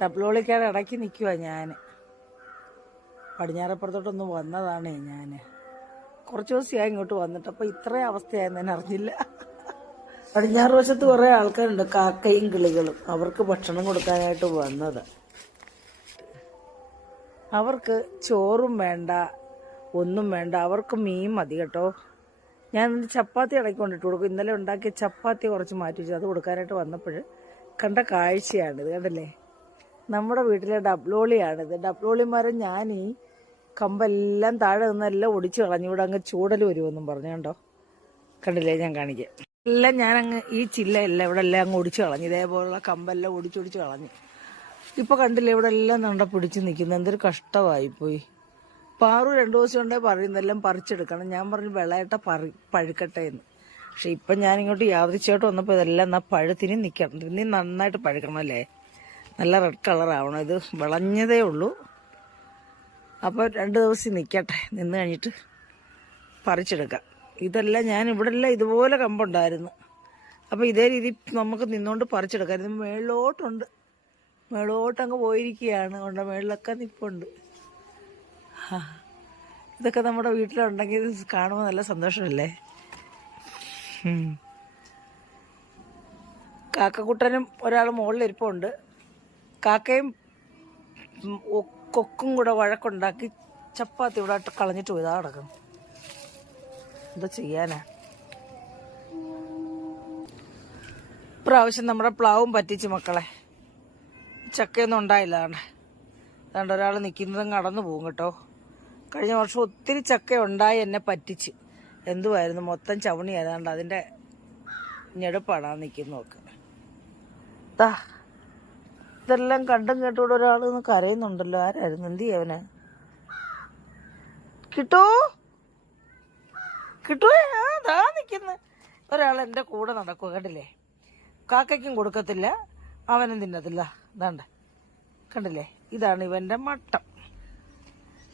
ഡബ്ലോളിക്കാട് ഇടയ്ക്ക് നിൽക്കുക ഞാൻ. പടിഞ്ഞാറപ്പുറത്തോട്ടൊന്ന് വന്നതാണ് ഞാൻ. കുറച്ച് ദിവസമായി ഇങ്ങോട്ട് വന്നിട്ട്. അപ്പോൾ ഇത്രയും അവസ്ഥയായെന്ന് ഞാൻ അറിഞ്ഞില്ല. പടിഞ്ഞാറ് വശത്ത് കുറേ ആൾക്കാരുണ്ട്, കാക്കയും കിളികളും. അവർക്ക് ഭക്ഷണം കൊടുക്കാനായിട്ട് വന്നത്. അവർക്ക് ചോറും വേണ്ട, ഒന്നും വേണ്ട. അവർക്ക് മീൻ മതി കേട്ടോ. ഞാൻ ചപ്പാത്തി ഇടയ്ക്ക് കൊണ്ടിട്ട് കൊടുക്കും. ഇന്നലെ ഉണ്ടാക്കിയ ചപ്പാത്തി കുറച്ച് മാറ്റി വെച്ചു. അത് കൊടുക്കാനായിട്ട് വന്നപ്പോൾ കണ്ട കാഴ്ചയാണിത്. കണ്ടല്ലേ, നമ്മുടെ വീട്ടിലെ ഡബ്ലോളിയാണിത്. ഡബ്ലോളി മരം ഞാൻ ഈ കമ്പെല്ലാം താഴെ നിന്നെല്ലാം ഒടിച്ച് കളഞ്ഞു. ഇവിടെ അങ്ങ് ചൂടൽ വരുമെന്നും പറഞ്ഞു. കണ്ടോ, കണ്ടില്ലേ, ഞാൻ കാണിക്കാം. എല്ലാം ഞാനങ്ങ് ഈ ചില്ലയെല്ലാം ഇവിടെ എല്ലാം അങ്ങ് ഒടിച്ച് കളഞ്ഞു. ഇതേപോലുള്ള കമ്പെല്ലാം ഒടിച്ചൊടിച്ച് കളഞ്ഞു. ഇപ്പോൾ കണ്ടില്ലേ, ഇവിടെ എല്ലാം നണ്ട പിടിച്ച് നിൽക്കുന്നു. എന്തൊരു കഷ്ടമായിപ്പോയി. പാറു 2 ദിവസം കൊണ്ടേ പറയുന്നെല്ലാം പറിച്ചെടുക്കണം. ഞാൻ പറഞ്ഞു വിളയട്ട പഴുക്കട്ടെ എന്ന്. പക്ഷെ ഇപ്പം ഞാനിങ്ങോട്ട് യാദൃച്ഛമായിട്ട് വന്നപ്പോൾ ഇതെല്ലാം പഴുത്തിന് നിൽക്കണം. ഇനി നന്നായിട്ട് പഴുക്കണം അല്ലേ, നല്ല റെഡ് കളറാവണം. ഇത് വിളഞ്ഞതേ ഉള്ളൂ. അപ്പോൾ 2 ദിവസം നിൽക്കട്ടെ, നിന്ന് കഴിഞ്ഞിട്ട് പറിച്ചെടുക്കാം. ഇതെല്ലാം ഞാൻ ഇവിടെ എല്ലാം ഇതുപോലെ കമ്പുണ്ടായിരുന്നു. അപ്പോൾ ഇതേ രീതി നമുക്ക് നിന്നുകൊണ്ട് പറിച്ചെടുക്കാം. ഇത് മേളിലോട്ടുണ്ട്, മേളോട്ടങ്ങ് പോയിരിക്കുകയാണ്. അതുകൊണ്ട് മേളിലൊക്കെ നിൽപ്പുണ്ട്. ഇതൊക്കെ നമ്മുടെ വീട്ടിലുണ്ടെങ്കിൽ ഇത് കാണുമ്പോൾ നല്ല സന്തോഷമല്ലേ. കാക്കക്കുട്ടനും ഒരാൾ മുകളിലിരിപ്പുണ്ട്. കാക്കയും കൊക്കും കൂടെ വഴക്കുണ്ടാക്കി ചപ്പാത്തി ഇവിടെ കളഞ്ഞിട്ട് പോയി. ഇതാ കിടക്കണം. എന്താ ചെയ്യാനാ. ഇപ്രാവശ്യം നമ്മുടെ പ്ലാവും പറ്റിച്ച് മക്കളെ. ചക്കയൊന്നും ഉണ്ടായില്ല. അതുകൊണ്ട് ഒരാൾ നിൽക്കുന്നതും കടന്നു പോകും കേട്ടോ. കഴിഞ്ഞ വർഷം ഒത്തിരി ചക്ക ഉണ്ടായി, എന്നെ പറ്റിച്ച്. എന്തുമായിരുന്നു, മൊത്തം ചവണി ഏതാണ്ട് അതിൻ്റെ ഞെടുപ്പാണ് ആ നിൽക്കുന്നതൊക്കെ. ഇതെല്ലാം കണ്ടും കേട്ടൂടെ ഒരാൾ ഒന്ന് കരയുന്നുണ്ടല്ലോ. ആരായിരുന്നു, എന്ത് ചെയ്യവന്? കിട്ടോ ദാ നിൽക്കുന്നു ഒരാൾ എൻ്റെ കൂടെ നടക്കുക. കണ്ടില്ലേ, കാക്കയ്ക്കും കൊടുക്കത്തില്ല, അവനും തിന്നത്തില്ല. ഇതാണ്ട് കണ്ടില്ലേ, ഇതാണ് ഇവൻ്റെ മട്ടം.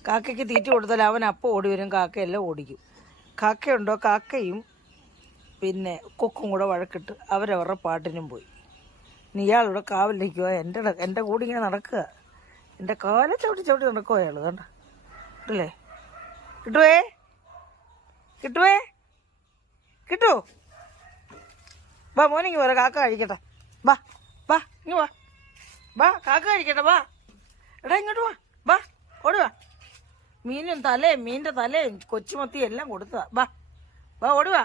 കാക്കയ്ക്ക് തീറ്റ കൊടുത്താൽ അവൻ അപ്പം ഓടി വരും, കാക്കയെല്ലാം ഓടിക്കും. കാക്കയുണ്ടോ, കാക്കയും പിന്നെ കൊക്കും കൂടെ വഴക്കിട്ട് അവരവരുടെ പാട്ടിനും പോയി. ഇനി ഇയാളിവിടെ കാവലിരിക്കുക, എൻ്റെ കൂടെ ഇങ്ങനെ നടക്കുക. എൻ്റെ കാലെ ചവിട്ടി നടക്കുക അയാൾ. കണ്ട കിട്ടില്ലേ, കിട്ടുമോ? വാ മോനിങ്ങി പോരാ, കാക്ക കഴിക്കട്ടെ. വാ ഇങ്ങ് വാ, കാക്ക കഴിക്കട്ടെ. വാ എടാ, ഇങ്ങോട്ട് വാ, ഓടുവാ. മീൻ്റെ തലയും കൊച്ചുമത്തിയും എല്ലാം കൊടുത്തതാ. വാ ഓടുവാ.